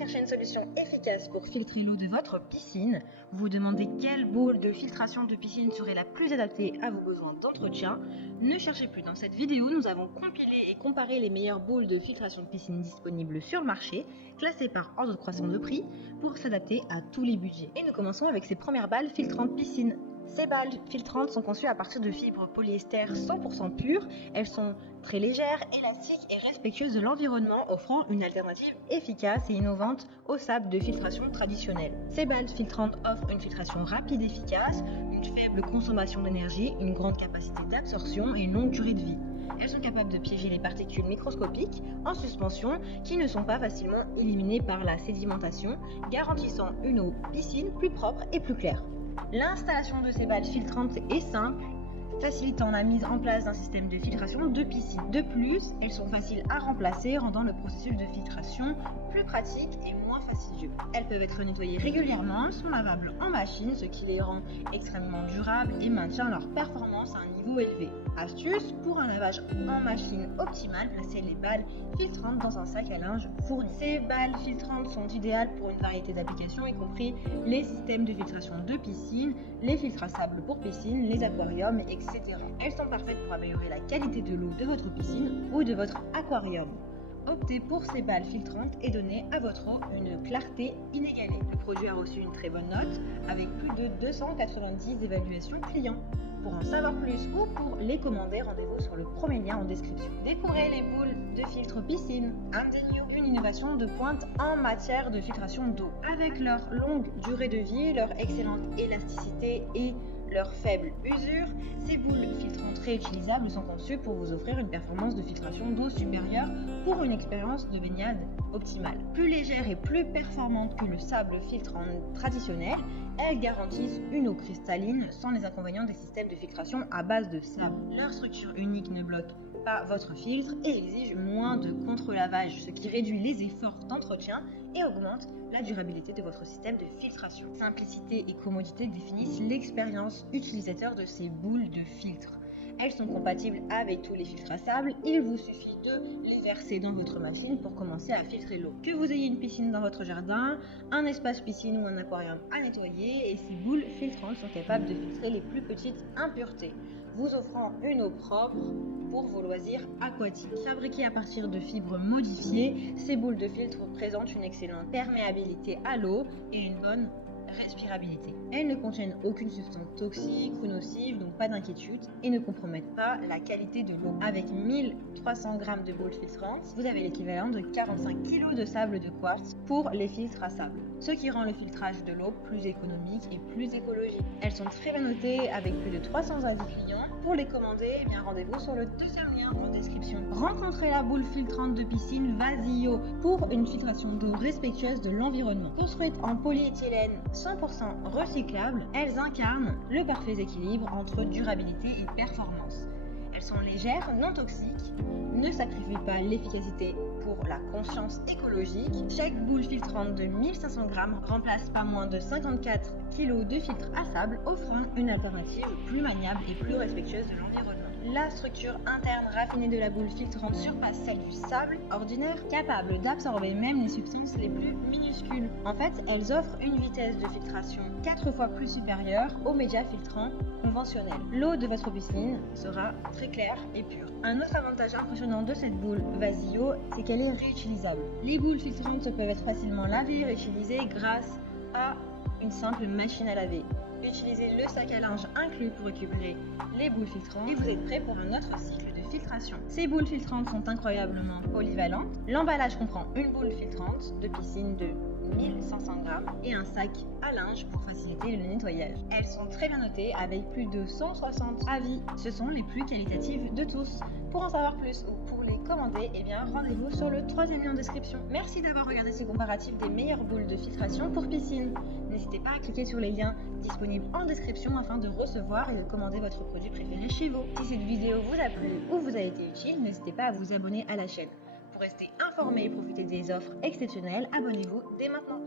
cherchez une solution efficace pour filtrer l'eau de votre piscine, vous vous demandez quelle boule de filtration de piscine serait la plus adaptée à vos besoins d'entretien, ne cherchez plus. Dans cette vidéo, nous avons compilé et comparé les meilleures boules de filtration de piscine disponibles sur le marché, classées par ordre de croissance de prix, pour s'adapter à tous les budgets. Et nous commençons avec ces premières balles filtrantes piscine. Ces balles filtrantes sont conçues à partir de fibres polyester 100% pures. Elles sont très légères, élastiques et respectueuses de l'environnement, offrant une alternative efficace et innovante au sable de filtration traditionnel. Ces balles filtrantes offrent une filtration rapide et efficace, une faible consommation d'énergie, une grande capacité d'absorption et une longue durée de vie. Elles sont capables de piéger les particules microscopiques en suspension qui ne sont pas facilement éliminées par la sédimentation, garantissant une eau piscine plus propre et plus claire. L'installation de ces balles filtrantes est simple, facilitant la mise en place d'un système de filtration de piscine. De plus, elles sont faciles à remplacer, rendant le processus de filtration plus pratique et moins fastidieux. Elles peuvent être nettoyées régulièrement, sont lavables en machine, ce qui les rend extrêmement durables et maintient leur performance à un niveau élevé. Astuce, pour un lavage en machine optimal, placez les balles filtrantes dans un sac à linge fourni. Ces balles filtrantes sont idéales pour une variété d'applications, y compris les systèmes de filtration de piscine, les filtres à sable pour piscine, les aquariums, etc. Elles sont parfaites pour améliorer la qualité de l'eau de votre piscine ou de votre aquarium. Optez pour ces balles filtrantes et donnez à votre eau une clarté inégalée. Le produit a reçu une très bonne note avec plus de 290 évaluations clients. Pour en savoir plus ou pour les commander, rendez-vous sur le premier lien en description. Découvrez les boules de filtre piscine Indigno, une innovation de pointe en matière de filtration d'eau. Avec leur longue durée de vie, leur excellente élasticité et leur faible usure, ces boules filtrantes réutilisables sont conçues pour vous offrir une performance de filtration d'eau supérieure pour une expérience de baignade optimale. Plus légère et plus performante que le sable filtrant traditionnel, elles garantissent une eau cristalline sans les inconvénients des systèmes de filtration à base de sable. Leur structure unique ne bloque pas votre filtre et exige moins de contre-lavage, ce qui réduit les efforts d'entretien et augmente la durabilité de votre système de filtration. Simplicité et commodité définissent l'expérience utilisateur de ces boules de filtre. Elles sont compatibles avec tous les filtres à sable, il vous suffit de les verser dans votre machine pour commencer à filtrer l'eau. Que vous ayez une piscine dans votre jardin, un espace piscine ou un aquarium à nettoyer, et ces boules filtrantes sont capables de filtrer les plus petites impuretés, vous offrant une eau propre pour vos loisirs aquatiques. Fabriquées à partir de fibres modifiées, ces boules de filtre présentent une excellente perméabilité à l'eau et une bonne respirabilité. Elles ne contiennent aucune substance toxique ou nocive, donc pas d'inquiétude, et ne compromettent pas la qualité de l'eau. Avec 1300 g de boules filtrantes, vous avez l'équivalent de 45 kg de sable de quartz pour les filtres à sable, ce qui rend le filtrage de l'eau plus économique et plus écologique. Elles sont très bien notées avec plus de 300 avis clients. Pour les commander, rendez-vous sur le deuxième lien en description. Rencontrez la boule filtrante de piscine Vasio pour une filtration d'eau respectueuse de l'environnement. Construite en polyéthylène 100% recyclable, elles incarnent le parfait équilibre entre durabilité et performance. Elles sont légères, non toxiques, ne sacrifient pas l'efficacité pour la conscience écologique. Chaque boule filtrante de 1500 g remplace pas moins de 54 kg de filtre à sable, offrant une alternative plus maniable et plus respectueuse de l'environnement. La structure interne raffinée de la boule filtrante surpasse celle du sable ordinaire, capable d'absorber même les substances les plus minuscules. En fait, elles offrent une vitesse de filtration 4 fois plus supérieure aux médias filtrants conventionnels. L'eau de votre piscine sera très claire et pure. Un autre avantage impressionnant de cette boule Vasio, c'est qu'elle est réutilisable. Les boules filtrantes peuvent être facilement lavées et réutilisées grâce à une simple machine à laver. Utilisez le sac à linge inclus pour récupérer les boules filtrantes et vous êtes prêt pour un autre cycle de filtration. Ces boules filtrantes sont incroyablement polyvalentes. L'emballage comprend une boule filtrante de piscine de 1500 g et un sac à linge pour faciliter le nettoyage. Elles sont très bien notées avec plus de 160 avis. Ce sont les plus qualitatives de tous. Pour en savoir plus ou pour les commander, rendez-vous sur le troisième lien en description. Merci d'avoir regardé ce comparatif des meilleures boules de filtration pour piscine. N'hésitez pas à cliquer sur les liens disponibles en description afin de recevoir et de commander votre produit préféré chez vous. Si cette vidéo vous a plu ou vous a été utile, n'hésitez pas à vous abonner à la chaîne. Pour rester informé et profiter des offres exceptionnelles, abonnez-vous dès maintenant.